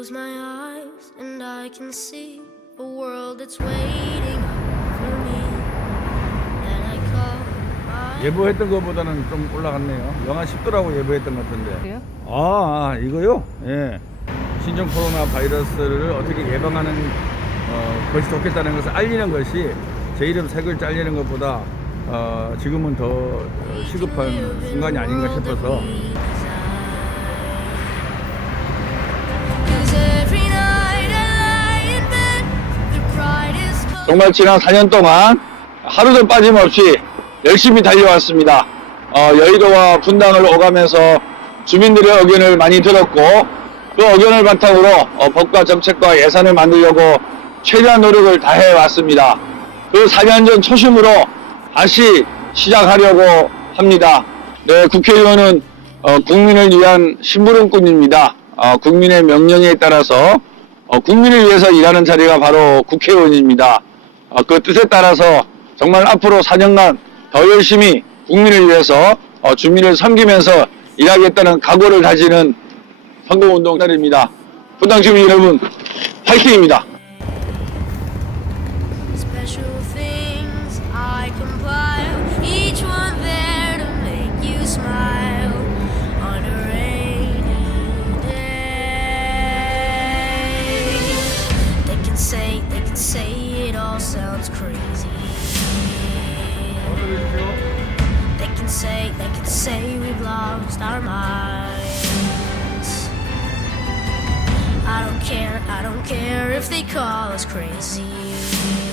close my eyes and I can see a world that's waiting for me. Then I call my 예보했던 것보다는 좀 올라갔네요. 영하 10도라고 예보했던 것 같은데. 그래요? 아, 아, 이거요? 예. 신종 코로나 바이러스를 어떻게 예방하는 어, 것이 좋겠다는 것을 알리는 것이 제 이름 세 글자 알리는 것보다 어, 지금은 더 어, 시급한 순간이 아닌가 싶어서 정말 지난 4년 동안 하루도 빠짐없이 열심히 달려왔습니다. 어, 여의도와 분당을 오가면서 주민들의 의견을 많이 들었고 그 의견을 바탕으로 어, 법과 정책과 예산을 만들려고 최대한 노력을 다해 왔습니다. 그 4년 전 초심으로 다시 시작하려고 합니다. 네, 국회의원은 어, 국민을 위한 심부름꾼입니다. 어, 국민의 명령에 따라서 어, 국민을 위해서 일하는 자리가 바로 국회의원입니다. 어, 그 뜻에 따라서 정말 앞으로 4년간 더 열심히 국민을 위해서 어, 주민을 섬기면서 일하겠다는 각오를 다지는 선거운동 날입니다. 분당 주민 여러분, 파이팅입니다. Sounds crazy. They can say, they can say we've lost our minds. I don't care, I don't care if they call us crazy.